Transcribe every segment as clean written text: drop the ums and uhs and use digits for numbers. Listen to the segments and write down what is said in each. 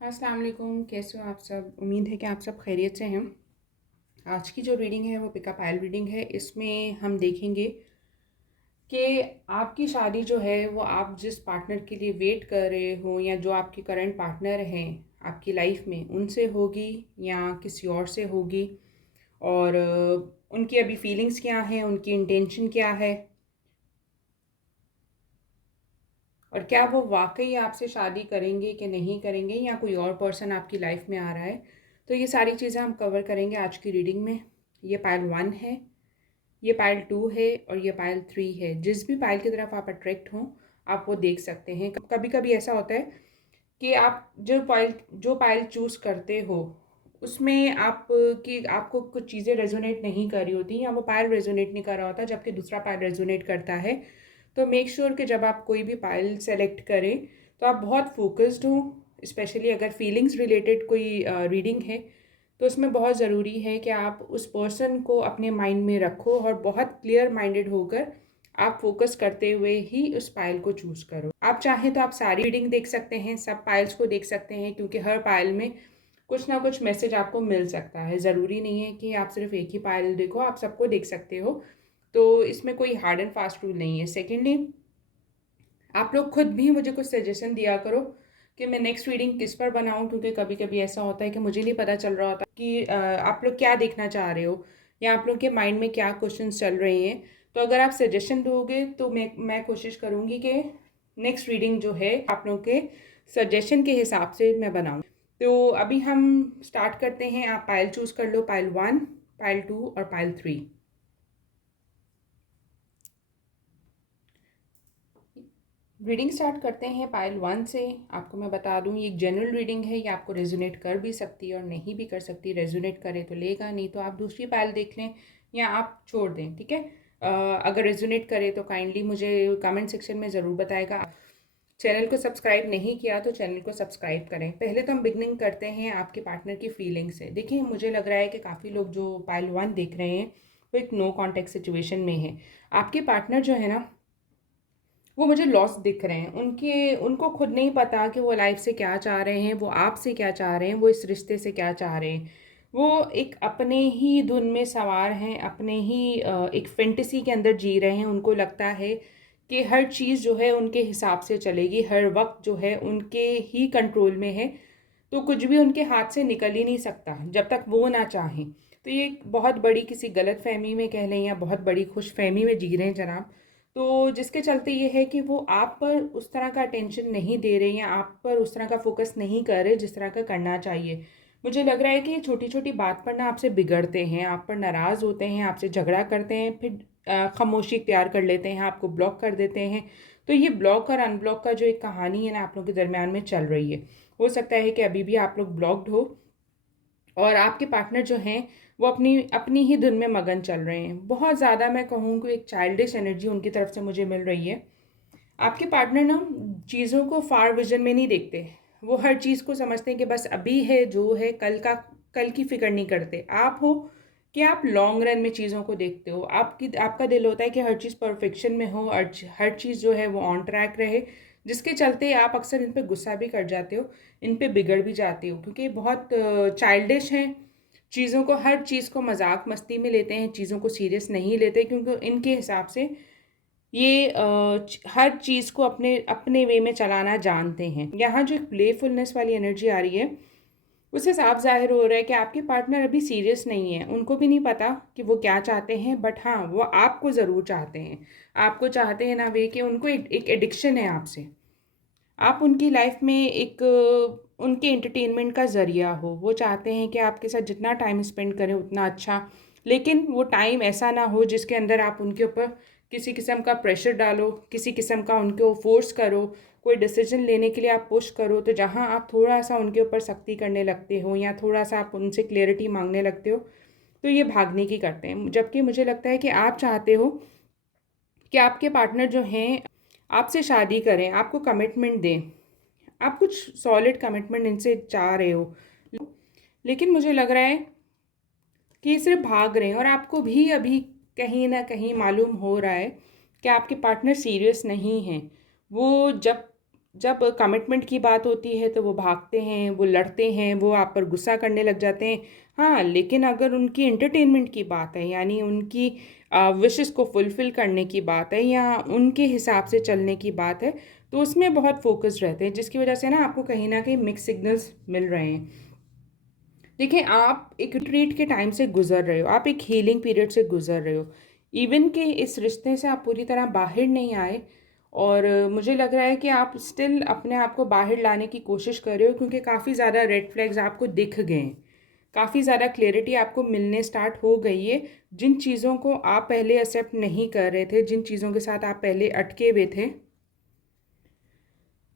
अस्सलाम वालेकुम, कैसे हो आप सब। उम्मीद है कि आप सब खैरियत से हैं। आज की जो रीडिंग है वो पिकअप आइल रीडिंग है। इसमें हम देखेंगे कि आपकी शादी जो है वो आप जिस पार्टनर के लिए वेट कर रहे हो या जो आपके करंट पार्टनर हैं आपकी लाइफ में उनसे होगी या किसी और से होगी। और उनकी अभी फीलिंग्स क्या हैं, उनकी इंटेंशन क्या है, और क्या वो वाकई आपसे शादी करेंगे कि नहीं करेंगे या कोई और पर्सन आपकी लाइफ में आ रहा है। तो ये सारी चीज़ें हम कवर करेंगे आज की रीडिंग में। ये पाइल 1 है, ये पाइल 2 है और ये पाइल 3 है। जिस भी पाइल की तरफ आप अट्रैक्ट हों आप वो देख सकते हैं। कभी कभी ऐसा होता है कि आप जो पाइल चूज़ करते हो उसमें आप कि आपको कुछ चीज़ें रेजोनेट नहीं कर रही होती या वो पाइल रेजोनेट नहीं कर रहा होता जबकि दूसरा पाइल रेजोनेट करता है। तो मेक श्योर कि जब आप कोई भी पाइल सेलेक्ट करें तो आप बहुत फोकस्ड हो। स्पेशली अगर फीलिंग्स रिलेटेड कोई रीडिंग है तो उसमें बहुत ज़रूरी है कि आप उस पर्सन को अपने माइंड में रखो और बहुत क्लियर माइंडेड होकर आप फोकस करते हुए ही उस पाइल को चूज़ करो। आप चाहें तो आप सारी रीडिंग देख सकते हैं, सब पाइल्स को देख सकते हैं, क्योंकि हर पाइल में कुछ ना कुछ मैसेज आपको मिल सकता है। ज़रूरी नहीं है कि आप सिर्फ एक ही पाइल देखो, आप सबको देख सकते हो। तो इसमें कोई हार्ड एंड फास्ट रूल नहीं है। सेकेंडली, आप लोग खुद भी मुझे कुछ सजेशन दिया करो कि मैं नेक्स्ट रीडिंग किस पर बनाऊं, क्योंकि कभी कभी ऐसा होता है कि मुझे नहीं पता चल रहा होता कि आप लोग क्या देखना चाह रहे हो या आप लोग के माइंड में क्या क्वेश्चंस चल रहे हैं। तो अगर आप सजेशन दोगे तो मैं कोशिश करूँगी कि नेक्स्ट रीडिंग जो है आप लोग के सजेशन के हिसाब से मैं बनाऊँ। तो अभी हम स्टार्ट करते हैं। आप पाइल चूज़ कर लो, पाइल 1, पाइल 2 और पाइल 3। रीडिंग स्टार्ट करते हैं पाइल 1 से। आपको मैं बता दूं ये एक जनरल रीडिंग है, ये आपको रेजोनेट कर भी सकती है और नहीं भी कर सकती। रेजोनेट करे तो लेगा, नहीं तो आप दूसरी पाइल देख लें या आप छोड़ दें, ठीक है। अगर रेजोनेट करे तो काइंडली मुझे कमेंट सेक्शन में ज़रूर बताएगा। चैनल को सब्सक्राइब नहीं किया तो चैनल को सब्सक्राइब करें। पहले तो हम बिगनिंग करते हैं आपके पार्टनर की फीलिंग से। देखिए, मुझे लग रहा है कि काफ़ी लोग जो पाइल 1 देख रहे हैं वो एक नो कॉन्टेक्ट सिचुएशन में है। आपके पार्टनर जो है ना वो मुझे लॉस दिख रहे हैं। उनको खुद नहीं पता कि वो लाइफ से क्या चाह रहे हैं, वो आपसे क्या चाह रहे हैं, वो इस रिश्ते से क्या चाह रहे हैं। वो एक अपने ही धुन में सवार हैं, अपने ही एक फैंटेसी के अंदर जी रहे हैं। उनको लगता है कि हर चीज़ जो है उनके हिसाब से चलेगी, हर वक्त जो है उनके ही कंट्रोल में है। तो कुछ भी उनके हाथ से निकल ही नहीं सकता जब तक वो ना चाहें। तो ये एक बहुत बड़ी किसी गलत फहमी में कह लें या बहुत बड़ी खुश फहमी में जी रहे हैं जनाब। तो जिसके चलते ये है कि वो आप पर उस तरह का अटेंशन नहीं दे रहे या आप पर उस तरह का फोकस नहीं कर रहे जिस तरह का करना चाहिए। मुझे लग रहा है कि छोटी छोटी बात पर ना आपसे बिगड़ते हैं, आप पर नाराज़ होते हैं, आपसे झगड़ा करते हैं, फिर खामोशी इख्तियार कर लेते हैं, आपको ब्लॉक कर देते हैं। तो ये ब्लॉक और अनब्लॉक का जो एक कहानी है ना आप लोगों के दरमियान में चल रही है। हो सकता है कि अभी भी आप लोग ब्लॉक्ड हो और आपके पार्टनर जो हैं वो अपनी अपनी ही धुन में मगन चल रहे हैं। बहुत ज़्यादा मैं कहूँ कि एक चाइल्डिश एनर्जी उनकी तरफ से मुझे मिल रही है। आपके पार्टनर ना चीज़ों को फार विजन में नहीं देखते। वो हर चीज़ को समझते हैं कि बस अभी है जो है, कल की फिक्र नहीं करते। आप हो कि आप लॉन्ग रन में चीज़ों को देखते हो। आपका दिल होता है कि हर चीज़ परफेक्शन में हो और हर चीज़ जो है वो ऑन ट्रैक रहे, जिसके चलते आप अक्सर इन पे गुस्सा भी कर जाते हो, इन पे बिगड़ भी जाते हो, क्योंकि बहुत चाइल्डिश हैं। चीज़ों को, हर चीज़ को मजाक मस्ती में लेते हैं, चीज़ों को सीरियस नहीं लेते, क्योंकि इनके हिसाब से ये हर चीज़ को अपने अपने वे में चलाना जानते हैं। यहाँ जो एक प्लेफुलनेस वाली एनर्जी आ रही है उससे साफ जाहिर हो रहा है कि आपके पार्टनर अभी सीरियस नहीं है। उनको भी नहीं पता कि वो क्या चाहते हैं, बट हाँ वो आपको ज़रूर चाहते हैं। आपको चाहते हैं ना वे कि उनको एक एडिक्शन है आपसे। आप उनकी लाइफ में एक उनके एंटरटेनमेंट का ज़रिया हो। वो चाहते हैं कि आपके साथ जितना टाइम स्पेंड करें उतना अच्छा, लेकिन वो टाइम ऐसा ना हो जिसके अंदर आप उनके ऊपर किसी किस्म का प्रेशर डालो, किसी किस्म का उनको फोर्स करो, कोई डिसीजन लेने के लिए आप पुश करो। तो जहाँ आप थोड़ा सा उनके ऊपर सख्ती करने लगते हो या थोड़ा सा आप उनसे क्लैरिटी मांगने लगते हो तो ये भागने की करते हैं। जबकि मुझे लगता है कि आप चाहते हो कि आपके पार्टनर जो हैं आपसे शादी करें, आपको कमिटमेंट दें। आप कुछ सॉलिड कमिटमेंट इनसे चाह रहे हो, लेकिन मुझे लग रहा है कि ये सिर्फ भाग रहे हैं। और आपको भी अभी कहीं ना कहीं मालूम हो रहा है कि आपके पार्टनर सीरियस नहीं हैं। वो जब जब कमिटमेंट की बात होती है तो वो भागते हैं, वो लड़ते हैं, वो आप पर गुस्सा करने लग जाते हैं। हाँ, लेकिन अगर उनकी एंटरटेनमेंट की बात है, यानी उनकी विशेस को फुलफ़िल करने की बात है या उनके हिसाब से चलने की बात है, तो उसमें बहुत फ़ोकस्ड रहते हैं, जिसकी वजह से ना आपको कहीं न कहीं मिक्स्ड सिग्नल्स मिल रहे हैं। देखिए, आप एक रिट्रीट के टाइम से गुज़र रहे हो, आप एक हीलिंग पीरियड से गुज़र रहे हो। इवन कि इस रिश्ते से आप पूरी तरह बाहर नहीं आए, और मुझे लग रहा है कि आप स्टिल अपने आप को बाहर लाने की कोशिश कर रहे हो, क्योंकि काफ़ी ज़्यादा रेड फ्लैग्स आपको दिख गए हैं। काफ़ी ज़्यादा क्लैरिटी आपको मिलने स्टार्ट हो गई है। जिन चीज़ों को आप पहले एक्सेप्ट नहीं कर रहे थे, जिन चीज़ों के साथ आप पहले अटके हुए थे,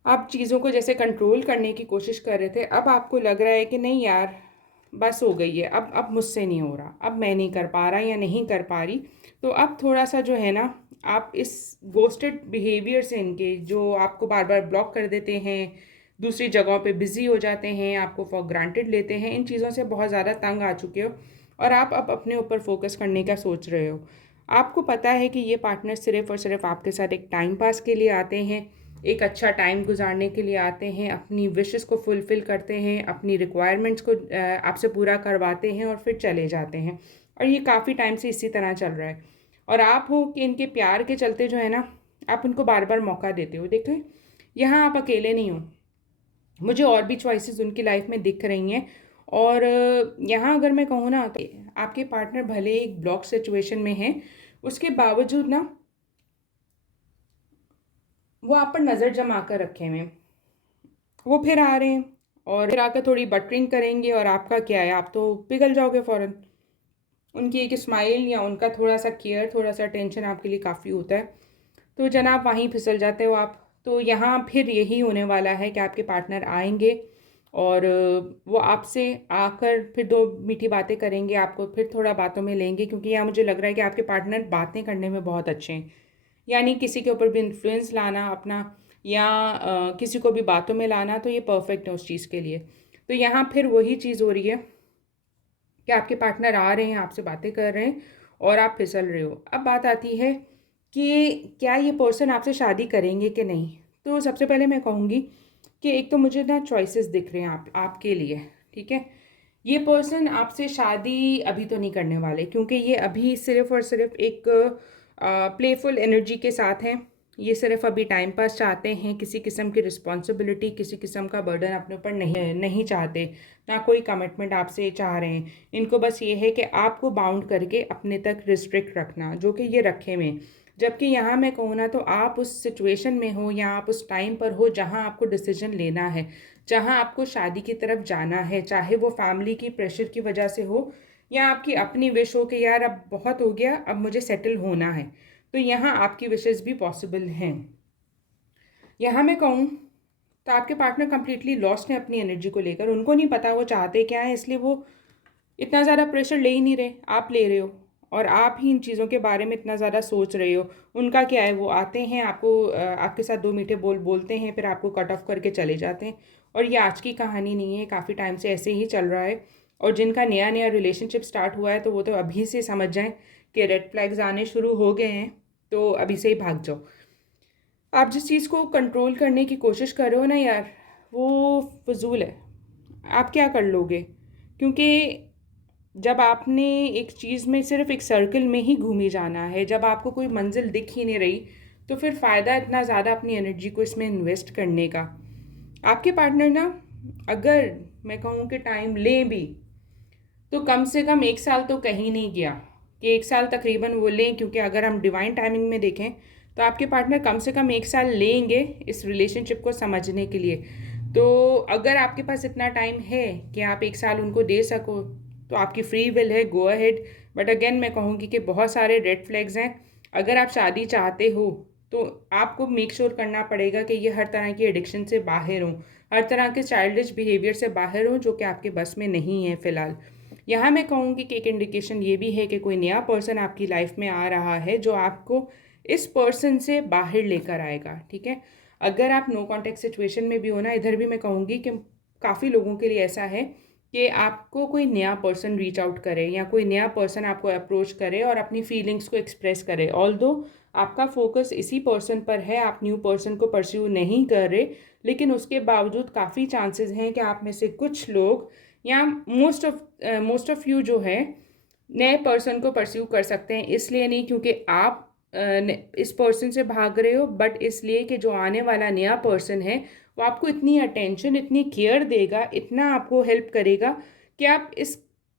आप चीज़ों को जैसे कंट्रोल करने की कोशिश कर रहे थे, अब आपको लग रहा है कि नहीं यार, बस हो गई है, अब मुझसे नहीं हो रहा, अब मैं नहीं कर पा रहा या नहीं कर पा रही। तो अब थोड़ा-सा जो है ना, आप इस घोस्टेड बिहेवियर से, इनके जो आपको बार-बार ब्लॉक कर देते हैं, दूसरी जगहों पे बिज़ी हो जाते हैं, आपको फॉर ग्रांटेड लेते हैं, इन चीज़ों से बहुत ज़्यादा तंग आ चुके हो और आप अब अपने ऊपर फ़ोकस करने का सोच रहे हो। आपको पता है कि ये पार्टनर सिर्फ़ और सिर्फ़ आपके साथ एक टाइम पास के लिए आते हैं, एक अच्छा टाइम गुजारने के लिए आते हैं, अपनी विशेस को फुलफ़िल करते हैं, अपनी रिक्वायरमेंट्स को आपसे पूरा करवाते हैं और फिर चले जाते हैं। और ये काफ़ी टाइम से इसी तरह चल रहा है। और आप हो कि इनके प्यार के चलते जो है ना, आप उनको बार-बार मौका देते हो। देखें, यहाँ आप अकेले नहीं हो। मुझे और भी चॉइसेस उनकी लाइफ में दिख रही हैं। और यहाँ अगर मैं कहूँ ना, तो आपके पार्टनर भले एक ब्लॉक सिचुएशन में हैं, उसके बावजूद ना वो आप पर नज़र जमा कर रखे हुए हैं। वो फिर आ रहे हैं और फिर आकर थोड़ी बटरिंग करेंगे, और आपका क्या है, आप तो पिघल जाओगे फ़ौरन। उनकी एक स्माइल या उनका थोड़ा-सा केयर, थोड़ा-सा अटेंशन आपके लिए काफ़ी होता है। तो जनाब वहीं फिसल जाते हो आप। तो यहाँ फिर यही होने वाला है कि आपके पार्टनर आएँगे और वो आपसे आकर फिर 2 मीठी बातें करेंगे, आपको फिर थोड़ा बातों में लेंगे, क्योंकि यहाँ मुझे लग रहा है कि आपके पार्टनर बातें करने में बहुत अच्छे हैं। यानी किसी के ऊपर भी इन्फ्लुएंस लाना अपना, या किसी को भी बातों में लाना, तो ये परफेक्ट है उस चीज़ के लिए। तो यहाँ फिर वही चीज़ हो रही है कि आपके पार्टनर आ रहे हैं, आपसे बातें कर रहे हैं और आप फिसल रहे हो। अब बात आती है कि क्या ये पर्सन आपसे शादी करेंगे कि नहीं? तो सबसे पहले मैं कहूँगी कि एक तो मुझे ना चॉइसेस दिख रहे हैं आपके लिए, ठीक है? ये पर्सन आपसे शादी अभी तो नहीं करने वाले, क्योंकि ये अभी सिर्फ़ और सिर्फ़ एक प्लेफुल एनर्जी के साथ हैं। ये सिर्फ़ अभी टाइम पास चाहते हैं, किसी किस्म की रिस्पॉन्सिबिलिटी, किसी किस्म का बर्डन अपने ऊपर नहीं नहीं चाहते, ना कोई कमिटमेंट आपसे चाह रहे हैं। इनको बस ये है कि आपको बाउंड करके अपने तक रिस्ट्रिक्ट रखना, जो कि ये रखे हुए हैं। जबकि यहाँ मैं कहूँ ना, तो आप उस सिचुएशन में हो या आप उस टाइम पर हो जहाँ आपको डिसीजन लेना है, जहाँ आपको शादी की तरफ जाना है, चाहे वो फैमिली की प्रेशर की वजह से हो या आपकी अपनी विश हो कि यार अब बहुत हो गया, अब मुझे सेटल होना है। तो यहाँ आपकी विशेस भी पॉसिबल हैं। यहाँ मैं कहूँ तो आपके पार्टनर कंप्लीटली लॉस्ट हैं अपनी एनर्जी को लेकर। उनको नहीं पता वो चाहते क्या है, इसलिए वो इतना ज़्यादा प्रेशर ले ही नहीं रहे, आप ले रहे हो। और आप ही इन चीज़ों के बारे में इतना ज़्यादा सोच रहे हो। उनका क्या है, वो आते हैं, आपको आपके साथ 2 मीठे बोल बोलते हैं, फिर आपको कट ऑफ करके चले जाते हैं। और ये आज की कहानी नहीं है, काफ़ी टाइम से ऐसे ही चल रहा है। और जिनका नया-नया रिलेशनशिप स्टार्ट हुआ है, तो वो तो अभी से समझ जाएँ कि रेड फ्लैग्स आने शुरू हो गए हैं, तो अभी से ही भाग जाओ। आप जिस चीज़ को कंट्रोल करने की कोशिश कर रहे हो ना यार, वो फ़िज़ूल है। आप क्या कर लोगे? क्योंकि जब आपने एक चीज़ में सिर्फ़ एक सर्कल में ही घूमी जाना है, जब आपको कोई मंज़िल दिख ही नहीं रही, तो फिर फ़ायदा इतना ज़्यादा अपनी एनर्जी को इसमें इन्वेस्ट करने का। आपके पार्टनर ना, अगर मैं कहूँ कि टाइम लें भी, तो कम से कम 1 साल तो कहीं नहीं गया, कि 1 साल तकरीबन वो लें, क्योंकि अगर हम डिवाइन टाइमिंग में देखें, तो आपके पार्टनर कम से कम 1 साल लेंगे इस रिलेशनशिप को समझने के लिए। तो अगर आपके पास इतना टाइम है कि आप 1 साल उनको दे सको, तो आपकी फ्री विल है, गो अहेड। बट अगेन मैं कहूँगी कि बहुत सारे रेड फ्लैग्स हैं। अगर आप शादी चाहते हो, तो आपको मेक श्योर करना पड़ेगा कि ये हर तरह की एडिक्शन से बाहर हों, हर तरह के चाइल्डिश बिहेवियर से बाहर हों, जो कि आपके बस में नहीं है फ़िलहाल। यहाँ मैं कहूँगी कि एक इंडिकेशन ये भी है कि कोई नया पर्सन आपकी लाइफ में आ रहा है, जो आपको इस पर्सन से बाहर लेकर आएगा, ठीक है? अगर आप नो कॉन्टैक्ट सिचुएशन में भी हो ना, इधर भी मैं कहूँगी कि काफ़ी लोगों के लिए ऐसा है कि आपको कोई नया पर्सन रीच आउट करे, या कोई नया पर्सन आपको अप्रोच करे और अपनी फीलिंग्स को एक्सप्रेस करे। ऑल्दो आपका फोकस इसी पर्सन पर है, आप न्यू पर्सन को परस्यू नहीं कर रहे, लेकिन उसके बावजूद काफ़ी चांसेस हैं कि आप में से कुछ लोग या मोस्ट ऑफ यू जो है नए पर्सन को परस्यू कर सकते हैं। इसलिए नहीं क्योंकि आप इस पर्सन से भाग रहे हो, बट इसलिए कि जो आने वाला नया पर्सन है वो आपको इतनी अटेंशन, इतनी केयर देगा, इतना आपको हेल्प करेगा कि आप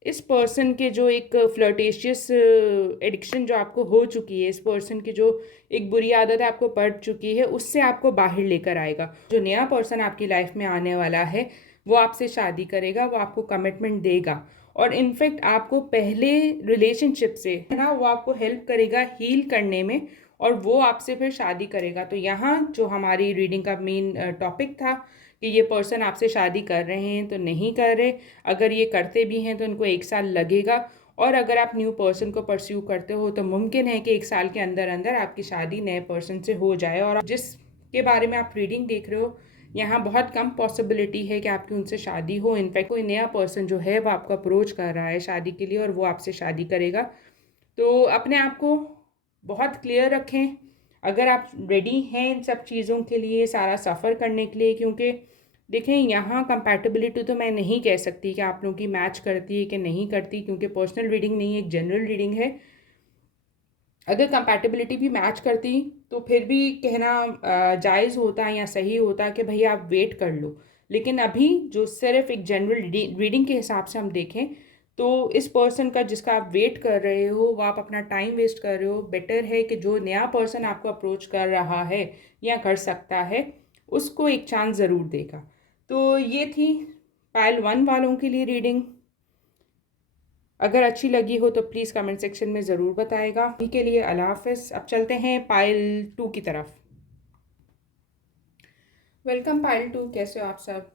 इस पर्सन के जो एक फ्लर्टेशियस एडिक्शन जो आपको हो चुकी है, इस पर्सन की जो एक बुरी आदत आपको पड़ चुकी है, उससे आपको बाहर लेकर आएगा। जो नया पर्सन आपकी लाइफ में आने वाला है वो आपसे शादी करेगा, वो आपको कमिटमेंट देगा और इनफैक्ट आपको पहले रिलेशनशिप से है ना वो आपको हेल्प करेगा हील करने में, और वो आपसे फिर शादी करेगा। तो यहाँ जो हमारी रीडिंग का मेन टॉपिक था कि ये पर्सन आपसे शादी कर रहे हैं तो नहीं कर रहे, अगर ये करते भी हैं तो उनको 1 साल लगेगा, और अगर आप न्यू पर्सन को परस्यू करते हो तो मुमकिन है कि 1 साल के अंदर अंदर आपकी शादी नए पर्सन से हो जाए। और जिसके बारे में आप रीडिंग देख रहे हो यहाँ बहुत कम पॉसिबिलिटी है कि आपकी उनसे शादी हो। इनफैक्ट कोई नया पर्सन जो है वो आपको अप्रोच कर रहा है शादी के लिए और वो आपसे शादी करेगा। तो अपने आप को बहुत क्लियर रखें अगर आप रेडी हैं इन सब चीज़ों के लिए, सारा सफ़र करने के लिए, क्योंकि देखें यहाँ कंपैटिबिलिटी तो मैं नहीं कह सकती कि आप लोगों की मैच करती है कि नहीं करती, क्योंकि पर्सनल रीडिंग नहीं, एक जनरल रीडिंग है। अगर कंपैटिबिलिटी भी मैच करती तो फिर भी कहना जायज़ होता या सही होता कि भई आप वेट कर लो। लेकिन अभी जो सिर्फ एक जनरल रीडिंग के हिसाब से हम देखें तो इस पर्सन का जिसका आप वेट कर रहे हो वो आप अपना टाइम वेस्ट कर रहे हो। बेटर है कि जो नया पर्सन आपको अप्रोच कर रहा है या कर सकता है उसको एक चांस ज़रूर देगा। तो ये थी पाइल 1 वालों के लिए रीडिंग। अगर अच्छी लगी हो तो प्लीज़ कमेंट सेक्शन में ज़रूर बताएगा। अभी के लिए अल्लाह हाफ़िज़। अब चलते हैं पाइल 2 की तरफ। वेलकम पाइल 2, कैसे हो आप सब।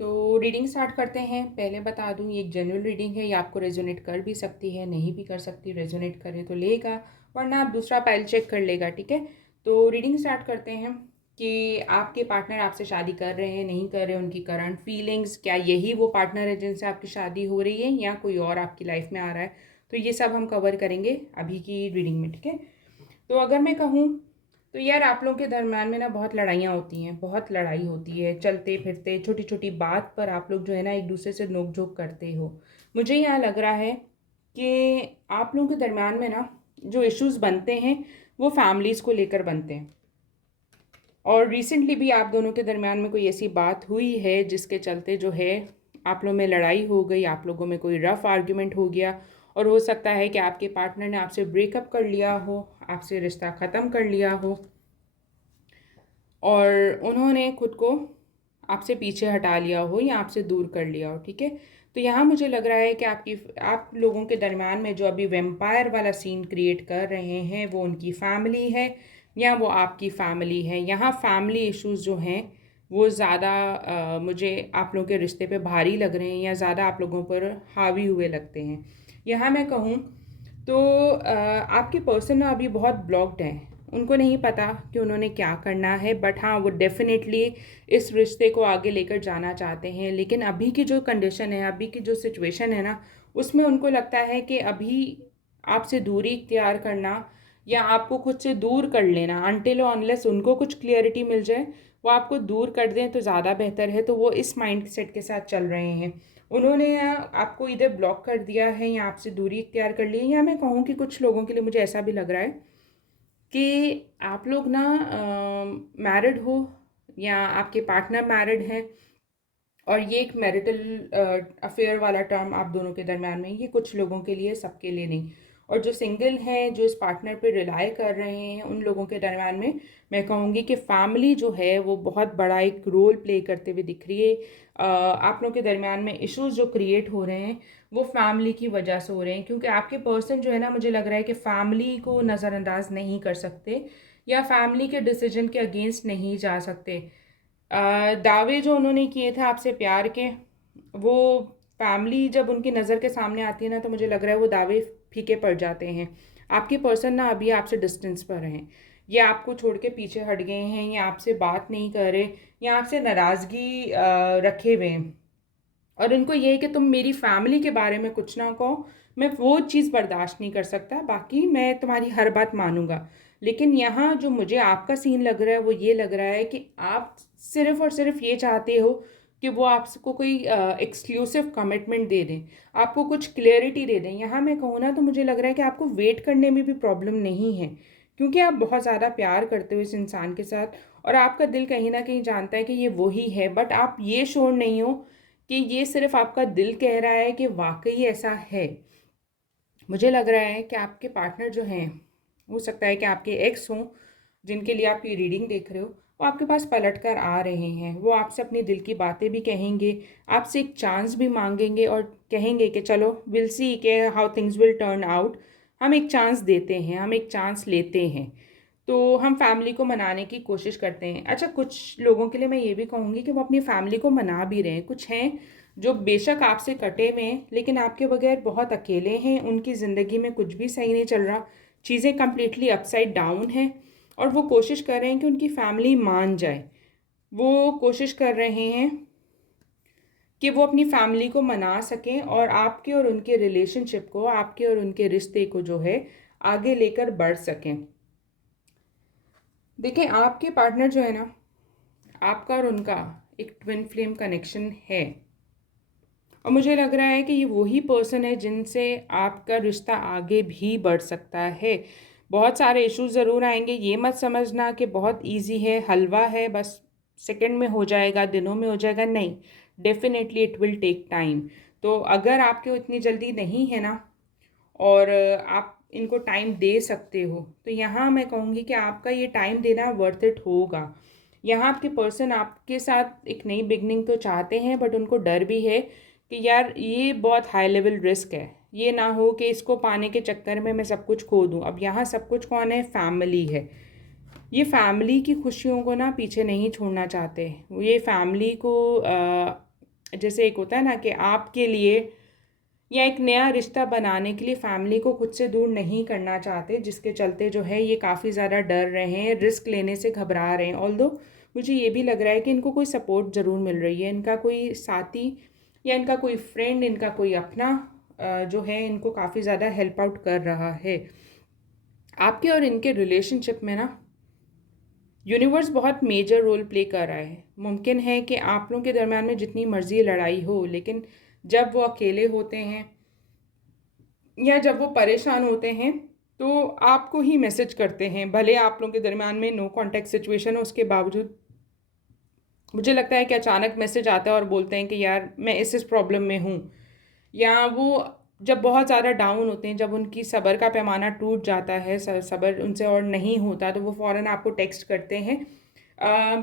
तो रीडिंग स्टार्ट करते हैं। पहले बता दूं ये एक जनरल रीडिंग है, ये आपको रेजोनेट कर भी सकती है, नहीं भी कर सकती। रेजोनेट करे तो लेगा, वरना आप दूसरा पाइल चेक कर लेगा, ठीक है। तो रीडिंग स्टार्ट करते हैं कि आपके पार्टनर आपसे शादी कर रहे हैं, नहीं कर रहे, उनकी करंट फीलिंग्स, क्या यही वो पार्टनर है जिनसे आपकी शादी हो रही है या कोई और आपकी लाइफ में आ रहा है। तो ये सब हम कवर करेंगे अभी की रीडिंग में, ठीक है। तो अगर मैं कहूँ तो यार आप लोगों के दरम्यान में ना बहुत लड़ाइयाँ होती हैं, बहुत लड़ाई होती है, चलते फिरते छोटी छोटी बात पर आप लोग जो है ना एक दूसरे से नोक झोंक करते हो। मुझे यहाँ लग रहा है कि आप लोगों के दरम्यान में ना जो इश्यूज़ बनते हैं वो फैमिलीज़ को लेकर बनते हैं, और रिसेंटली भी आप दोनों के दरम्यान में कोई ऐसी बात हुई है जिसके चलते जो है आप लोगों में लड़ाई हो गई, आप लोगों में कोई रफ़ आर्ग्यूमेंट हो गया, और हो सकता है कि आपके पार्टनर ने आपसे ब्रेकअप कर लिया हो, आपसे रिश्ता ख़त्म कर लिया हो, और उन्होंने खुद को आपसे पीछे हटा लिया हो या आपसे दूर कर लिया हो, ठीक है। तो यहाँ मुझे लग रहा है कि आप लोगों के दरम्यान में जो अभी वेम्पायर वाला सीन क्रिएट कर रहे हैं वो उनकी फैमिली है या वो आपकी फैमिली है। यहाँ फैमिली इश्यूज़ जो हैं वो ज़्यादा मुझे आप लोगों के रिश्ते पे भारी लग रहे हैं या ज़्यादा आप लोगों पर हावी हुए लगते हैं। यहाँ मैं कहूँ तो आपके पर्सन ना अभी बहुत ब्लॉक्ड हैं, उनको नहीं पता कि उन्होंने क्या करना है, बट हाँ वो डेफिनेटली इस रिश्ते को आगे लेकर जाना चाहते हैं। लेकिन अभी की जो कंडीशन है, अभी की जो सिचुएशन है ना, उसमें उनको लगता है कि अभी आपसे दूरी इख्तियार करना या आपको खुद से दूर कर लेना, अनटिल और अनलेस उनको कुछ क्लियरिटी मिल जाए वो आपको दूर कर दें तो ज़्यादा बेहतर है। तो वो इस माइंड सेट के साथ चल रहे हैं। उन्होंने आपको इधर ब्लॉक कर दिया है या आपसे दूरी इख्तियार कर ली है, या मैं कहूँ कि कुछ लोगों के लिए मुझे ऐसा भी लग रहा है कि आप लोग ना मैरिड हो या आपके पार्टनर मैरिड हैं, और ये एक मैरिटल अफेयर वाला टर्म आप दोनों के दरम्यान में, ये कुछ लोगों के लिए, सबके लिए नहीं। और जो सिंगल हैं, जो इस पार्टनर पे रिलाई कर रहे हैं, उन लोगों के दरम्यान में मैं कहूँगी कि फैमिली जो है वो बहुत बड़ा एक रोल प्ले करते हुए दिख रही है। आप लोगों के दरम्यान में इश्यूज जो क्रिएट हो रहे हैं वो फैमिली की वजह से हो रहे हैं, क्योंकि आपके पर्सन जो है ना, मुझे लग रहा है कि फैमिली को नज़रअंदाज नहीं कर सकते या फैमिली के डिसीजन के अगेंस्ट नहीं जा सकते। दावे जो उन्होंने किए थे आपसे प्यार के, वो फैमिली जब उनकी नज़र के सामने आती है ना तो मुझे लग रहा है वो दावे फीके पड़ जाते हैं। आपके पर्सन ना अभी आपसे डिस्टेंस पर हैं, या आपको छोड़ के पीछे हट गए हैं, या आपसे बात नहीं कर रहे, या आपसे नाराज़गी रखे हुए हैं, और इनको ये है कि तुम मेरी फैमिली के बारे में कुछ ना कहो, मैं वो चीज़ बर्दाश्त नहीं कर सकता, बाकी मैं तुम्हारी हर बात मानूंगा। लेकिन यहाँ जो मुझे आपका सीन लग रहा है वो ये लग रहा है कि आप सिर्फ़ और सिर्फ ये चाहते हो कि वो आपको कोई एक्सक्लूसिव कमिटमेंट दे दें, आपको कुछ क्लैरिटी दे दें। यहाँ मैं कहूँ ना तो मुझे लग रहा है कि आपको वेट करने में भी प्रॉब्लम नहीं है, क्योंकि आप बहुत ज़्यादा प्यार करते हो इस इंसान के साथ और आपका दिल कहीं न कहीं जानता है कि ये वही है, बट आप ये श्योर नहीं हो कि ये सिर्फ़ आपका दिल कह रहा है कि वाक़ई ऐसा है। मुझे लग रहा है कि आपके पार्टनर जो हैं, हो सकता है कि आपके एक्स हों, जिनके लिए आप ये रीडिंग देख रहे हो, वो आपके पास पलट कर आ रहे हैं। वो आपसे अपने दिल की बातें भी कहेंगे, आपसे एक चांस भी मांगेंगे और कहेंगे कि चलो विल सी के how things will turn out. हम एक चांस देते हैं, हम एक चांस लेते हैं। तो हम फैमिली को मनाने की कोशिश करते हैं। अच्छा, कुछ लोगों के लिए मैं ये भी कहूँगी कि वो अपनी फैमिली को मना भी रहे हैं। कुछ हैं जो बेशक आपसे कटे हुए हैं, लेकिन आपके बगैर बहुत अकेले हैं, उनकी ज़िंदगी में कुछ भी सही नहीं चल रहा, चीज़ें कंप्लीटली अपसाइड डाउन हैं और वो कोशिश कर रहे हैं कि उनकी फैमिली मान जाए। वो कोशिश कर रहे हैं कि वो अपनी फैमिली को मना सकें और आपके और उनके रिलेशनशिप को, आपके और उनके रिश्ते को जो है आगे लेकर बढ़ सकें। देखिए, आपके पार्टनर जो है ना, आपका और उनका एक ट्विन फ्लेम कनेक्शन है और मुझे लग रहा है कि ये वही पर्सन है जिनसे आपका रिश्ता आगे भी बढ़ सकता है। बहुत सारे इश्यूज ज़रूर आएंगे, ये मत समझना कि बहुत इजी है, हलवा है, बस सेकंड में हो जाएगा, दिनों में हो जाएगा, नहीं। Definitely it will take time. तो अगर आपको इतनी जल्दी नहीं है ना और आप इनको टाइम दे सकते हो, तो यहाँ मैं कहूँगी कि आपका ये टाइम देना वर्थ इट होगा। यहाँ आपके पर्सन आपके साथ एक नई बिगनिंग तो चाहते हैं, बट उनको डर भी है कि यार ये बहुत हाई लेवल रिस्क है, ये ना हो कि इसको पाने के चक्कर में मैं सब कुछ खो दूँ। अब यहाँ सब कुछ कौन है? फैमिली है। ये फैमिली की खुशियों को ना पीछे नहीं छोड़ना चाहते। ये फैमिली को जैसे एक होता है ना कि आपके लिए या एक नया रिश्ता बनाने के लिए फैमिली को खुद से दूर नहीं करना चाहते, जिसके चलते जो है ये काफ़ी ज़्यादा डर रहे हैं, रिस्क लेने से घबरा रहे हैं। ऑल्दो मुझे ये भी लग रहा है कि इनको कोई सपोर्ट ज़रूर मिल रही है, इनका कोई साथी या इनका कोई फ्रेंड, इनका कोई अपना जो है इनको काफ़ी ज़्यादा हेल्प आउट कर रहा है। आपके और इनके रिलेशनशिप में ना यूनिवर्स बहुत मेजर रोल प्ले कर रहा है। मुमकिन है कि आप लोगों के दरम्यान में जितनी मर्जी लड़ाई हो, लेकिन जब वो अकेले होते हैं या जब वो परेशान होते हैं तो आपको ही मैसेज करते हैं। भले आप लोगों के दरमियान में नो कांटेक्ट सिचुएशन हो, उसके बावजूद मुझे लगता है कि अचानक मैसेज आता है और बोलते हैं कि यार मैं इस प्रॉब्लम में हूँ। या वो जब बहुत ज़्यादा डाउन होते हैं, जब उनकी सब्र का पैमाना टूट जाता है, सब्र उनसे और नहीं होता, तो वो फ़ौरन आपको टेक्स्ट करते हैं।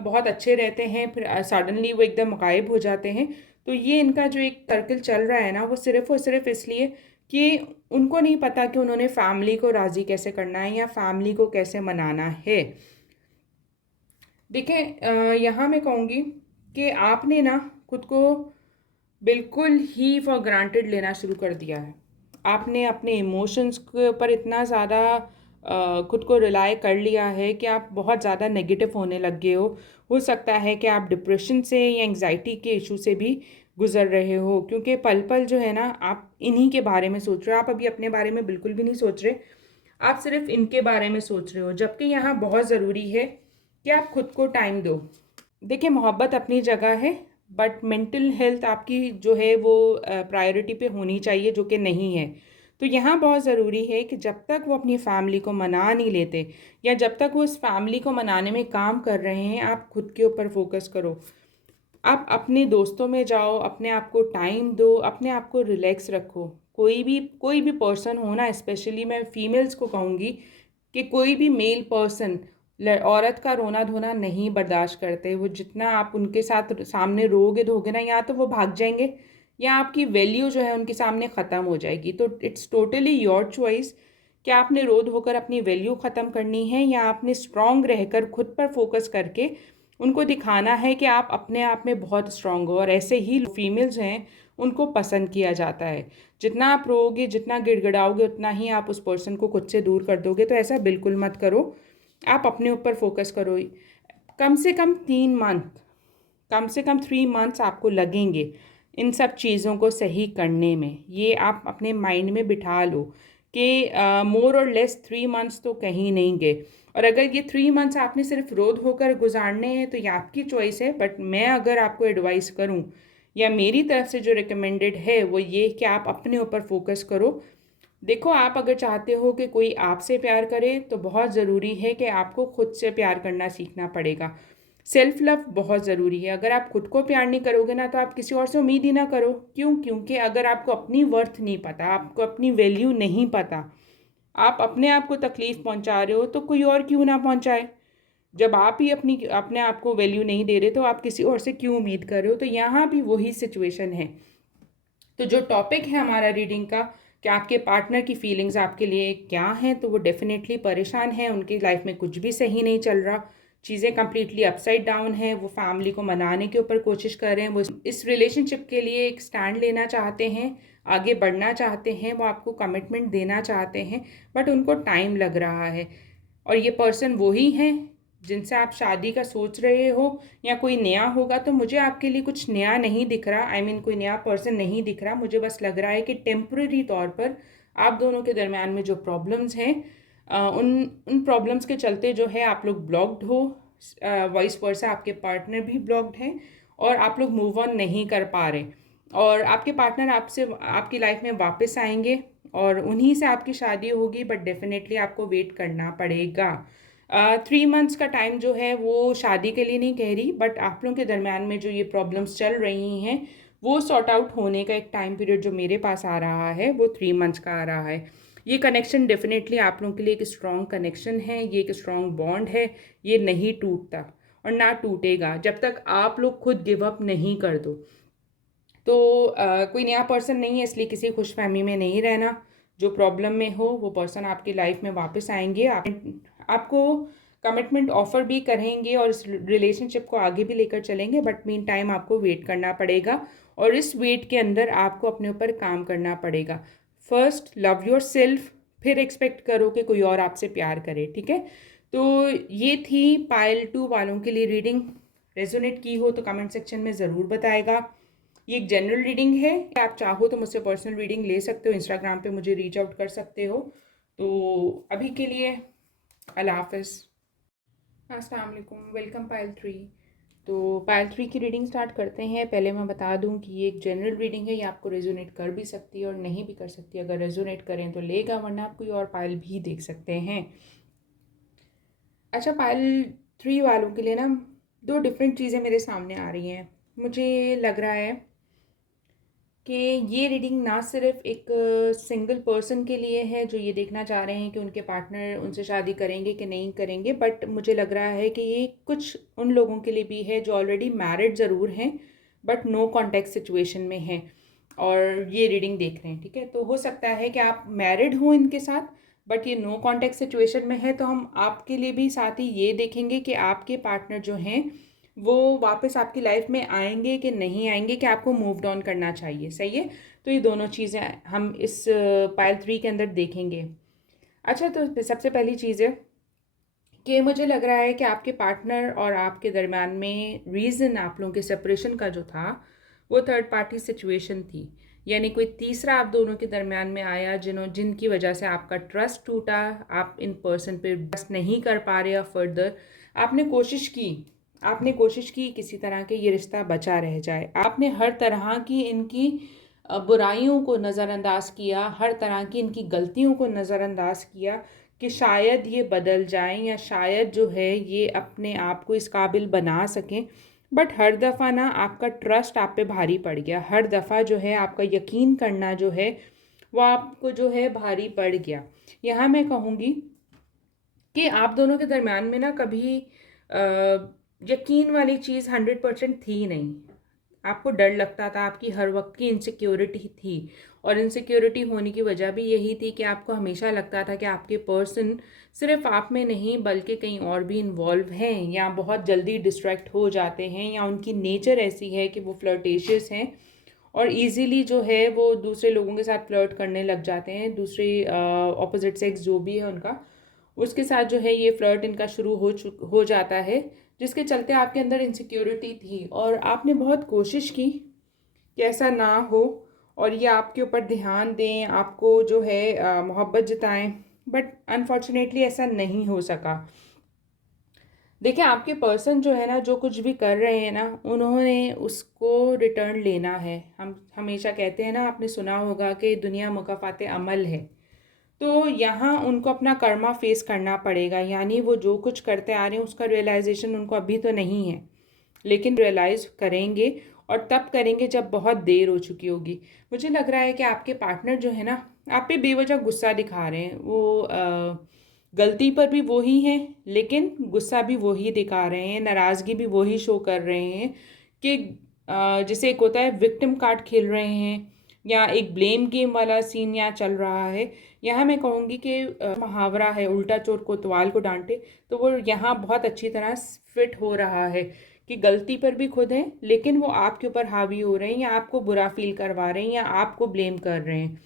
बहुत अच्छे रहते हैं, फिर सडनली वो एकदम गायब हो जाते हैं। तो ये इनका जो एक सर्कल चल रहा है ना, वो सिर्फ़ और सिर्फ इसलिए कि उनको नहीं पता कि उन्होंने फैमिली को राज़ी कैसे करना है या फैमिली को कैसे मनाना है। देखें, यहाँ मैं कहूँगी कि आपने ना खुद को बिल्कुल ही फॉर ग्रांटेड लेना शुरू कर दिया है। आपने अपने इमोशंस के ऊपर इतना ज़्यादा खुद को रिलाय कर लिया है कि आप बहुत ज़्यादा नेगेटिव होने लग गए हो सकता है कि आप डिप्रेशन से या एंग्जाइटी के इशू से भी गुज़र रहे हो, क्योंकि पल पल जो है ना आप इन्हीं के बारे में सोच रहे हो। आप अभी अपने बारे में बिल्कुल भी नहीं सोच रहे, आप सिर्फ इनके बारे में सोच रहे हो, जबकि यहाँ बहुत ज़रूरी है कि आप खुद को टाइम दो। देखिए, मोहब्बत अपनी जगह है, बट मेंटल हेल्थ आपकी जो है वो प्रायोरिटी पे होनी चाहिए, जो कि नहीं है। तो यहाँ बहुत ज़रूरी है कि जब तक वो अपनी फैमिली को मना नहीं लेते या जब तक वो उस फैमिली को मनाने में काम कर रहे हैं, आप खुद के ऊपर फोकस करो। आप अपने दोस्तों में जाओ, अपने आप को टाइम दो, अपने आप को रिलैक्स रखो। कोई भी पर्सन हो ना, स्पेशली मैं फीमेल्स को कहूँगी कि कोई भी मेल पर्सन औरत का रोना धोना नहीं बर्दाश्त करते। वो जितना आप उनके साथ सामने रोगे धोगे ना, या तो वो भाग जाएंगे या आपकी वैल्यू जो है उनके सामने ख़त्म हो जाएगी। तो इट्स टोटली योर चॉइस कि आपने रो धोकर अपनी वैल्यू ख़त्म करनी है या आपने स्ट्रॉन्ग रहकर खुद पर फोकस करके उनको दिखाना है कि आप अपने आप में बहुत स्ट्रॉन्ग हो। और ऐसे ही फीमेल्स हैं, उनको पसंद किया जाता है। जितना आप रोओगे, जितना गिड़गिड़ाओगे, उतना ही आप उस पर्सन को खुद से दूर कर दोगे। तो ऐसा बिल्कुल मत करो, आप अपने ऊपर फोकस करो। कम से कम 3 मंथ, कम से कम 3 मंथ्स आपको लगेंगे इन सब चीज़ों को सही करने में। ये आप अपने माइंड में बिठा लो कि मोर और लेस 3 मंथ्स तो कहीं नहीं गए। और अगर ये 3 मंथ्स आपने सिर्फ रोध होकर गुजारने हैं तो ये आपकी चॉइस है, बट मैं अगर आपको एडवाइस करूँ या मेरी तरफ से जो रिकमेंडेड है वो ये कि आप अपने ऊपर फोकस करो। देखो, आप अगर चाहते हो कि कोई आपसे प्यार करे तो बहुत ज़रूरी है कि आपको खुद से प्यार करना सीखना पड़ेगा। सेल्फ लव बहुत ज़रूरी है। अगर आप खुद को प्यार नहीं करोगे ना तो आप किसी और से उम्मीद ही ना करो। क्यों? क्योंकि अगर आपको अपनी वर्थ नहीं पता, आपको अपनी वैल्यू नहीं पता, आप अपने आप को तकलीफ़ पहुंचा रहे हो तो कोई और क्यों ना पहुंचाए। जब आप ही अपने आप को वैल्यू नहीं दे रहे तो आप किसी और से क्यों उम्मीद कर रहे हो। तो यहाँ भी वही सिचुएशन है। तो जो टॉपिक है हमारा रीडिंग का कि आपके पार्टनर की फीलिंग्स आपके लिए क्या हैं, तो वो डेफिनेटली परेशान हैं, उनकी लाइफ में कुछ भी सही नहीं चल रहा, चीज़ें कंप्लीटली अपसाइड डाउन है, वो फैमिली को मनाने के ऊपर कोशिश कर रहे हैं, वो इस रिलेशनशिप के लिए एक स्टैंड लेना चाहते हैं, आगे बढ़ना चाहते हैं, वो आपको कमिटमेंट देना चाहते हैं, बट उनको टाइम लग रहा है। और ये पर्सन वही हैं जिनसे आप शादी का सोच रहे हो या कोई नया होगा, तो मुझे आपके लिए कुछ नया नहीं दिख रहा। आई मीन कोई नया पर्सन नहीं दिख रहा। मुझे बस लग रहा है कि टेम्पररी तौर पर आप दोनों के दरमियान में जो प्रॉब्लम्स हैं, उन उन प्रॉब्लम्स के चलते जो है आप लोग ब्लॉक्ड हो, वॉइस वर्सा आपके पार्टनर भी ब्लॉक्ड हैं और आप लोग मूव ऑन नहीं कर पा रहे। और आपके पार्टनर आपसे आपकी लाइफ में वापस आएंगे और उन्हीं से आपकी शादी होगी, बट डेफिनेटली आपको वेट करना पड़ेगा। 3 मंथ्स का टाइम जो है वो शादी के लिए नहीं कह रही, बट आप लोगों के दरमियान में जो ये प्रॉब्लम्स चल रही हैं वो सॉर्ट आउट होने का एक टाइम पीरियड जो मेरे पास आ रहा है वो 3 मंथ्स का आ रहा है। ये कनेक्शन डेफिनेटली आप लोगों के लिए एक स्ट्रॉन्ग कनेक्शन है, ये एक स्ट्रॉन्ग बॉन्ड है, ये नहीं टूटता और ना टूटेगा जब तक आप लोग खुद गिव अप नहीं कर दो। तो कोई नया पर्सन नहीं है, इसलिए किसी खुशफहमी में नहीं रहना। जो प्रॉब्लम में हो वो पर्सन आपकी लाइफ में वापस आएंगे, आपको कमिटमेंट ऑफर भी करेंगे और इस रिलेशनशिप को आगे भी लेकर चलेंगे, बट मीन टाइम आपको वेट करना पड़ेगा और इस वेट के अंदर आपको अपने ऊपर काम करना पड़ेगा। फर्स्ट लव योर सेल्फ, फिर एक्सपेक्ट करो कि कोई और आपसे प्यार करे, ठीक है। तो ये थी पायल 2 वालों के लिए रीडिंग। रेजोनेट की हो तो कमेंट सेक्शन में ज़रूर बताएगा। ये एक जनरल रीडिंग है, आप चाहो तो मुझसे पर्सनल रीडिंग ले सकते हो, इंस्टाग्राम पे मुझे रीच आउट कर सकते हो। तो अभी के लिए अल्लाह हाफ़िज़। अस्सलाम वालेकुम, वेलकम पायल 3। तो पायल 3 की रीडिंग स्टार्ट करते हैं। पहले मैं बता दूं कि ये एक जनरल रीडिंग है, ये आपको रेजोनेट कर भी सकती है और नहीं भी कर सकती। अगर रेजोनेट करें तो लेगा, वरना आप कोई और पायल भी देख सकते हैं। अच्छा, पायल 3 वालों के लिए ना 2 डिफरेंट चीज़ें मेरे सामने आ रही हैं। मुझे लग रहा है कि ये रीडिंग ना सिर्फ एक सिंगल पर्सन के लिए है जो ये देखना चाह रहे हैं कि उनके पार्टनर उनसे शादी करेंगे कि नहीं करेंगे, बट मुझे लग रहा है कि ये कुछ उन लोगों के लिए भी है जो ऑलरेडी मैरिड ज़रूर हैं बट नो कॉन्टैक्ट सिचुएशन में हैं और ये रीडिंग देख रहे हैं, ठीक है। तो हो सकता है कि आप मैरिड हो इनके साथ बट ये नो कॉन्टैक्ट सिचुएशन में है, तो हम आपके लिए भी साथ ही ये देखेंगे कि आपके पार्टनर जो हैं वो वापस आपकी लाइफ में आएंगे कि नहीं आएंगे, कि आपको मूव ऑन करना चाहिए, सही है। तो ये दोनों चीज़ें हम इस पायल 3 के अंदर देखेंगे। अच्छा, तो सबसे पहली चीज़ है कि मुझे लग रहा है कि आपके पार्टनर और आपके दरमियान में रीज़न आप लोगों के सेपरेशन का जो था वो थर्ड पार्टी सिचुएशन थी, यानी कोई तीसरा आप दोनों के दरमियान में आया जिनकी वजह से आपका ट्रस्ट टूटा, आप इन पर्सन पे ट्रस्ट नहीं कर पा रहे। फर्दर आपने कोशिश की किसी तरह के ये रिश्ता बचा रह जाए, आपने हर तरह की इनकी बुराइयों को नज़रअंदाज किया, हर तरह की इनकी गलतियों को नज़रअंदाज किया कि शायद ये बदल जाएं या शायद जो है ये अपने आप को इस काबिल बना सकें। बट हर दफ़ा ना आपका ट्रस्ट आप पे भारी पड़ गया, हर दफ़ा जो है आपका यकीन करना जो है वो आपको जो है भारी पड़ गया। यहाँ मैं कहूँगी कि आप दोनों के दरमियान में ना कभी यकीन वाली चीज़ 100% थी नहीं। आपको डर लगता था, आपकी हर वक्त की इनसिक्योरिटी थी और इनसिक्योरिटी होने की वजह भी यही थी कि आपको हमेशा लगता था कि आपके पर्सन सिर्फ आप में नहीं बल्कि कहीं और भी इन्वॉल्व हैं या बहुत जल्दी डिस्ट्रैक्ट हो जाते हैं या उनकी नेचर ऐसी है कि वो फ्लर्टेशियस हैं और इजीली जो है वो दूसरे लोगों के साथ फ्लर्ट करने लग जाते हैं। दूसरे ऑपोजिट सेक्स जो भी है उनका, उसके साथ जो है ये फ्लर्ट इनका शुरू हो जाता है, जिसके चलते आपके अंदर इनसिक्योरिटी थी और आपने बहुत कोशिश की कि ऐसा ना हो और ये आपके ऊपर ध्यान दें, आपको जो है मोहब्बत जताएं, बट अनफॉर्चुनेटली ऐसा नहीं हो सका। देखिए, आपके पर्सन जो है ना, जो कुछ भी कर रहे हैं ना, उन्होंने उसको रिटर्न लेना है। हम हमेशा कहते हैं ना, आपने सुना होगा कि दुनिया मुकाफ़ाते अमल है। तो यहाँ उनको अपना कर्मा फेस करना पड़ेगा, यानी वो जो कुछ करते आ रहे हैं उसका रियलाइजेशन उनको अभी तो नहीं है, लेकिन रियलाइज़ करेंगे, और तब करेंगे जब बहुत देर हो चुकी होगी। मुझे लग रहा है कि आपके पार्टनर जो है ना, आप पे बेवजह गुस्सा दिखा रहे हैं। वो गलती पर भी वो ही हैं, लेकिन गुस्सा भी वो ही दिखा रहे हैं, नाराज़गी भी वो ही शो कर रहे हैं कि जैसे एक होता है विक्टिम कार्ड खेल रहे हैं, या एक ब्लेम गेम वाला सीन यहाँ चल रहा है। यहाँ मैं कहूँगी कि मुहावरा है, उल्टा चोर कोतवाल को डांटे, तो वो यहाँ बहुत अच्छी तरह फिट हो रहा है कि गलती पर भी खुद हैं, लेकिन वो आपके ऊपर हावी हो रहे हैं, या आपको बुरा फील करवा रहे हैं, या आपको ब्लेम कर रहे हैं।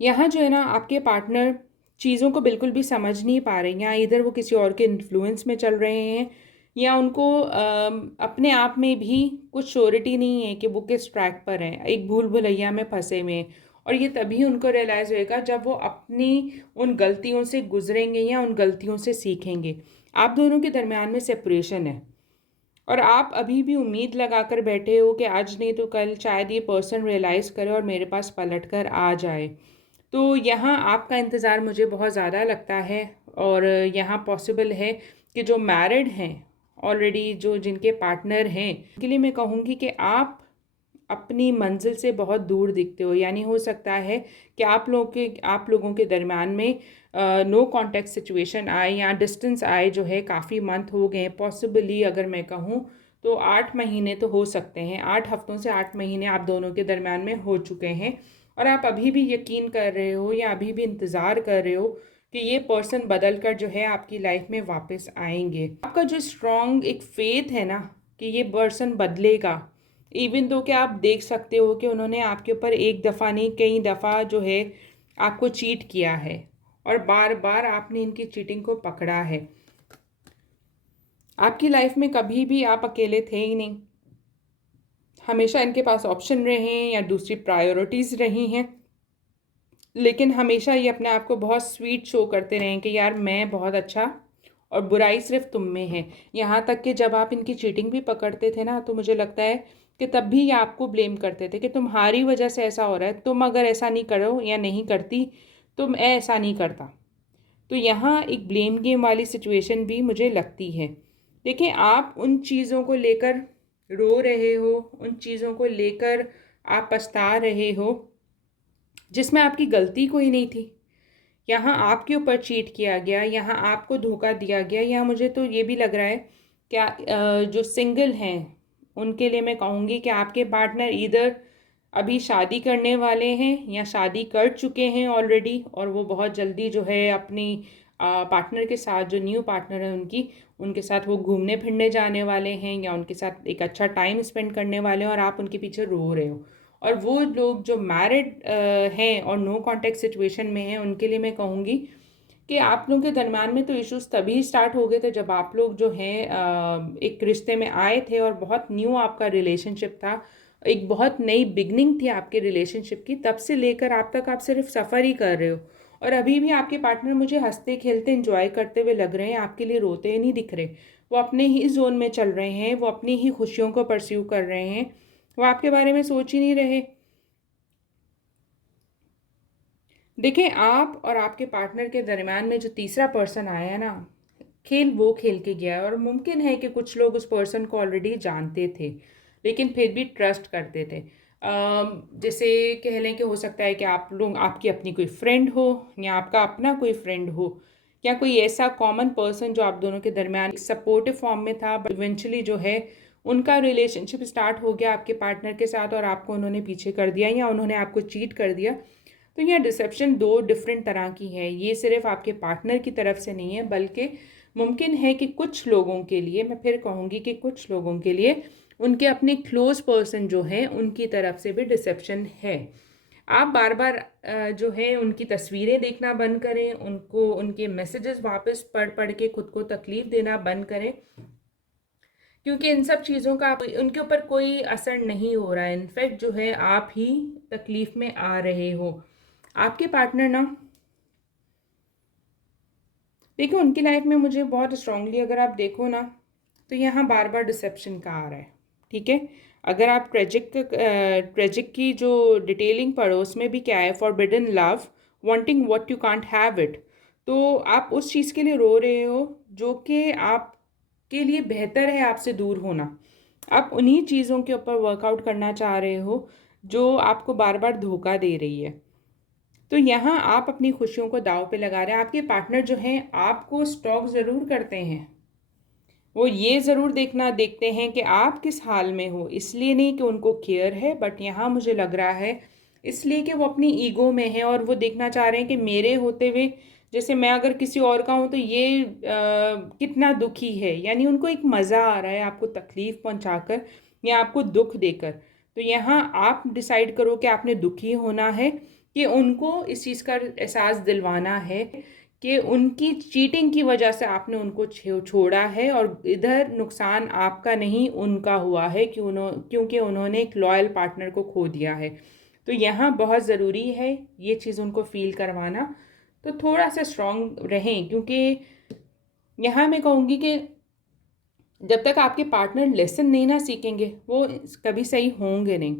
यहाँ जो है ना, आपके पार्टनर चीज़ों को बिल्कुल भी समझ नहीं पा रहे हैं, या इधर वो किसी और के इन्फ्लुएंस में चल रहे हैं, या उनको अपने आप में भी कुछ श्योरिटी नहीं है कि वो किस ट्रैक पर हैं, एक भूल भुलैया में फंसे हुए हैं। और ये तभी उनको रियलाइज़ होएगा जब वो अपनी उन गलतियों से गुजरेंगे या उन गलतियों से सीखेंगे। आप दोनों के दरमियान में सेपरेशन है, और आप अभी भी उम्मीद लगाकर बैठे हो कि आज नहीं तो कल शायद ये पर्सन रियलाइज़ करे और मेरे पास पलट कर आ जाए। तो यहाँ आपका इंतज़ार मुझे बहुत ज़्यादा लगता है, और यहाँ पॉसिबल है कि जो मैरिड हैं ऑलरेडी, जो जिनके पार्टनर हैं, उनके लिए मैं कहूँगी कि आप अपनी मंजिल से बहुत दूर दिखते हो। यानी हो सकता है कि आप लोगों के दरमियान में नो कॉन्टैक्ट सिचुएशन आए, या डिस्टेंस आए जो है, काफ़ी मंथ हो गए हैं। पॉसिबली अगर मैं कहूँ तो 8 महीने तो हो सकते हैं, 8 हफ्तों से 8 महीने आप दोनों के दरमियान में हो चुके हैं, और आप अभी भी यकीन कर रहे हो या अभी भी इंतज़ार कर रहे हो कि ये पर्सन बदल कर जो है आपकी लाइफ में वापस आएंगे। आपका जो स्ट्रॉन्ग एक फेथ है ना कि ये पर्सन बदलेगा, इवन दो कि आप देख सकते हो कि उन्होंने आपके ऊपर एक दफ़ा नहीं कई दफ़ा जो है आपको चीट किया है, और बार बार आपने इनकी चीटिंग को पकड़ा है। आपकी लाइफ में कभी भी आप अकेले थे ही नहीं, हमेशा इनके पास ऑप्शन रहे हैं या दूसरी प्रायोरिटीज़ रही हैं, लेकिन हमेशा ये अपने आप को बहुत स्वीट शो करते रहे कि यार मैं बहुत अच्छा, और बुराई सिर्फ तुम में है। यहाँ तक कि जब आप इनकी चीटिंग भी पकड़ते थे ना, तो मुझे लगता है कि तब भी ये आपको ब्लेम करते थे कि तुम्हारी वजह से ऐसा हो रहा है, तुम अगर ऐसा नहीं करो या नहीं करती तो मैं ऐसा नहीं करता। तो यहाँ एक ब्लेम गेम वाली सिचुएशन भी मुझे लगती है। देखिए, आप उन चीज़ों को लेकर रो रहे हो, उन चीज़ों को लेकर आप पछता रहे हो जिसमें आपकी गलती कोई नहीं थी। यहाँ आपके ऊपर चीट किया गया, यहाँ आपको धोखा दिया गया। यहाँ मुझे तो ये भी लग रहा है क्या जो सिंगल हैं उनके लिए मैं कहूँगी कि आपके पार्टनर इधर अभी शादी करने वाले हैं या शादी कर चुके हैं ऑलरेडी, और वो बहुत जल्दी जो है अपनी पार्टनर के साथ, जो न्यू पार्टनर है उनके साथ वो घूमने फिरने जाने वाले हैं, या उनके साथ एक अच्छा टाइम स्पेंड करने वाले हैं, और आप उनके पीछे रो रहे हो। और वो लोग जो मैरिड हैं और नो कॉन्टैक्ट सिचुएशन में हैं, उनके लिए मैं कहूँगी कि आप लोगों के दरम्यान में तो इश्यूज तभी स्टार्ट हो गए थे जब आप लोग जो हैं एक रिश्ते में आए थे, और बहुत न्यू आपका रिलेशनशिप था, एक बहुत नई बिगनिंग थी आपके रिलेशनशिप की। तब से लेकर आप तक आप सिर्फ सफ़र ही कर रहे हो, और अभी भी आपके पार्टनर मुझे हंसते खेलते इंजॉय करते हुए लग रहे हैं, आपके लिए रोते हुए नहीं दिख रहे। वो अपने ही जोन में चल रहे हैं, वो अपनी ही खुशियों को परस्यू कर रहे हैं, वो आपके बारे में सोच ही नहीं रहे। देखें, आप और आपके पार्टनर के दरमियान में जो तीसरा पर्सन आया है ना, खेल वो खेल के गया है, और मुमकिन है कि कुछ लोग उस पर्सन को ऑलरेडी जानते थे, लेकिन फिर भी ट्रस्ट करते थे। जैसे कह लें कि हो सकता है कि आप लोग, आपकी अपनी कोई फ्रेंड हो, या आपका अपना कोई फ्रेंड हो, या कोई ऐसा कॉमन पर्सन जो आप दोनों के दरमियान सपोर्टिव फॉर्म में था, बट इवेंचुअली जो है उनका रिलेशनशिप स्टार्ट हो गया आपके पार्टनर के साथ, और आपको उन्होंने पीछे कर दिया या उन्होंने आपको चीट कर दिया। तो यह डिसेप्शन दो डिफरेंट तरह की है, ये सिर्फ आपके पार्टनर की तरफ से नहीं है, बल्कि मुमकिन है कि कुछ लोगों के लिए, मैं फिर कहूँगी कि कुछ लोगों के लिए उनके अपने क्लोज पर्सन जो हैं उनकी तरफ से भी डिसेप्शन है। आप बार बार जो है उनकी तस्वीरें देखना बंद करें, उनको उनके मैसेजेस वापस पढ़ पढ़ के खुद को तकलीफ़ देना बंद करें, क्योंकि इन सब चीज़ों का उनके ऊपर कोई असर नहीं हो रहा है। इनफैक्ट जो है आप ही तकलीफ़ में आ रहे हो। आपके पार्टनर ना देखिए उनकी लाइफ में मुझे बहुत स्ट्रांगली अगर आप देखो ना, तो यहाँ बार बार डिसेप्शन का आ रहा है। ठीक है, अगर आप ट्रेजिक की जो डिटेलिंग पढ़ो उसमें भी क्या है, forbidden love, wanting what you can't have it. तो आप उस चीज़ के लिए रो रहे हो जो कि आपके लिए बेहतर है आपसे दूर होना। आप उन्हीं चीज़ों के ऊपर वर्कआउट करना चाह रहे हो जो आपको बार बार धोखा दे रही है। तो यहाँ आप अपनी खुशियों को दांव पे लगा रहे हैं। आपके पार्टनर जो हैं आपको स्टॉक ज़रूर करते हैं, वो ये ज़रूर देखते हैं कि आप किस हाल में हो, इसलिए नहीं कि उनको केयर है, बट यहाँ मुझे लग रहा है इसलिए कि वो अपनी ईगो में है और वो देखना चाह रहे हैं कि मेरे होते हुए जैसे मैं अगर किसी और का हूँ तो ये कितना दुखी है। यानी उनको एक मज़ा आ रहा है आपको तकलीफ़ पहुँचाकर या आपको दुख देकर। तो यहाँ आप डिसाइड करो कि आपने दुखी होना है कि उनको इस चीज़ का एहसास दिलवाना है कि उनकी चीटिंग की वजह से आपने उनको छोड़ा है और इधर नुकसान आपका नहीं उनका हुआ है क्योंकि उन्होंने एक लॉयल पार्टनर को खो दिया है। तो यहाँ बहुत ज़रूरी है ये चीज़ उनको फील करवाना। तो थोड़ा सा स्ट्रॉन्ग रहें, क्योंकि यहाँ मैं कहूँगी कि जब तक आपके पार्टनर लेसन नहीं ना सीखेंगे वो कभी सही होंगे नहीं,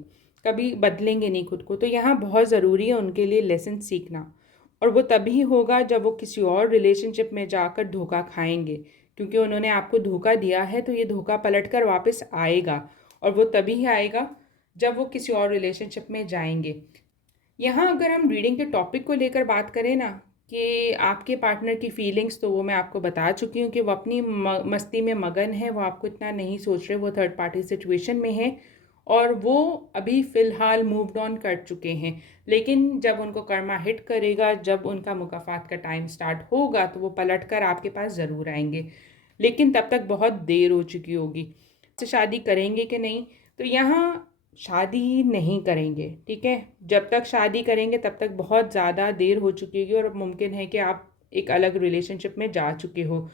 कभी बदलेंगे नहीं खुद को। तो यहाँ बहुत ज़रूरी है उनके लिए लेसन सीखना, और वो तभी होगा जब वो किसी और रिलेशनशिप में जाकर धोखा खाएंगे, क्योंकि उन्होंने आपको धोखा दिया है तो ये धोखा पलट कर वापस आएगा, और वो तभी ही आएगा जब वो किसी और रिलेशनशिप में जाएंगे। यहाँ अगर हम रीडिंग के टॉपिक को लेकर बात करें ना, कि आपके पार्टनर की फीलिंग्स, तो वो मैं आपको बता चुकी हूँ कि वो अपनी मस्ती में मगन है, वो आपको इतना नहीं सोच रहे, वो थर्ड पार्टी सिचुएशन में है और वो अभी फ़िलहाल मूव्ड ऑन कर चुके हैं। लेकिन जब उनको कर्मा हिट करेगा, जब उनका मुकाफात का टाइम स्टार्ट होगा, तो वो पलट कर आपके पास ज़रूर आएंगे, लेकिन तब तक बहुत देर हो चुकी होगी। से शादी करेंगे कि नहीं, तो यहाँ शादी नहीं करेंगे। ठीक है, जब तक शादी करेंगे तब तक बहुत ज़्यादा देर हो चुकी होगी और मुमकिन है कि आप एक अलग रिलेशनशिप में जा चुके हो।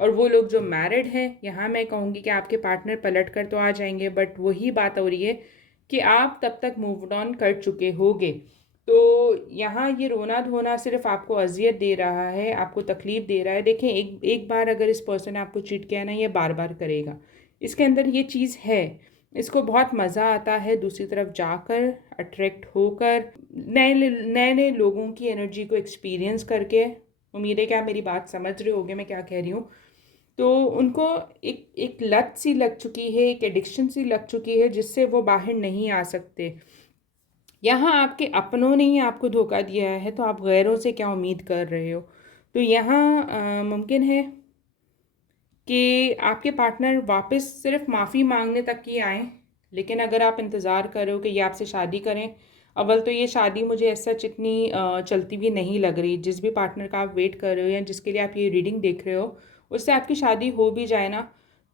और वो लोग जो मैरिड हैं, यहाँ मैं कहूँगी कि आपके पार्टनर पलट कर तो आ जाएंगे, बट वही बात हो रही है कि आप तब तक मूव ऑन कर चुके होगे। तो यहाँ ये रोना धोना सिर्फ आपको अजियत दे रहा है, आपको तकलीफ़ दे रहा है। देखें, एक एक बार अगर इस पर्सन ने आपको चीट किया ना, ये बार बार करेगा। इसके अंदर ये चीज़ है, इसको बहुत मज़ा आता है दूसरी तरफ जाकर अट्रैक्ट होकर नए नए नए लोगों की एनर्जी को एक्सपीरियंस करके। उम्मीद है कि आप मेरी बात समझ रहे होगे मैं क्या कह रही हूँ। तो उनको एक एक लत सी लग चुकी है, एक एडिक्शन सी लग चुकी है जिससे वो बाहर नहीं आ सकते। यहाँ आपके अपनों ने ही आपको धोखा दिया है, तो आप गैरों से क्या उम्मीद कर रहे हो। तो यहाँ मुमकिन है कि आपके पार्टनर वापस सिर्फ माफ़ी मांगने तक ही आएँ। लेकिन अगर आप इंतज़ार कर रहे हो कि ये आपसे शादी करें, अव्वल तो ये शादी मुझे ऐसा इतनी चलती भी नहीं लग रही। जिस भी पार्टनर का आप वेट कर रहे हो या जिसके लिए आप ये रीडिंग देख रहे हो, उससे आपकी शादी हो भी जाए ना,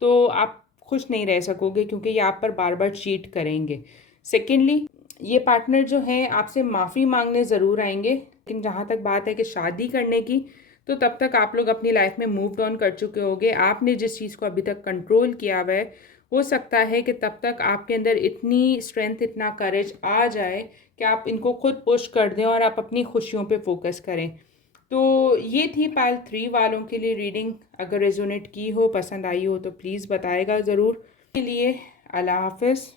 तो आप खुश नहीं रह सकोगे, क्योंकि ये आप पर बार बार चीट करेंगे। सेकेंडली, ये पार्टनर जो हैं आपसे माफ़ी मांगने ज़रूर आएंगे, लेकिन जहाँ तक बात है कि शादी करने की, तो तब तक आप लोग अपनी लाइफ में मूव ऑन कर चुके होगे। आपने जिस चीज़ को अभी तक कंट्रोल किया हुआ है, हो सकता है कि तब तक आपके अंदर इतनी स्ट्रेंथ, इतना करेज आ जाए कि आप इनको खुद पुश कर दें और आप अपनी खुशियों पे फोकस करें। तो ये थी पाइल 3 वालों के लिए रीडिंग। अगर रेजोनेट की हो, पसंद आई हो, तो प्लीज़ बताएगा ज़रूर। के लिए अल्लाह हाफ़िज़।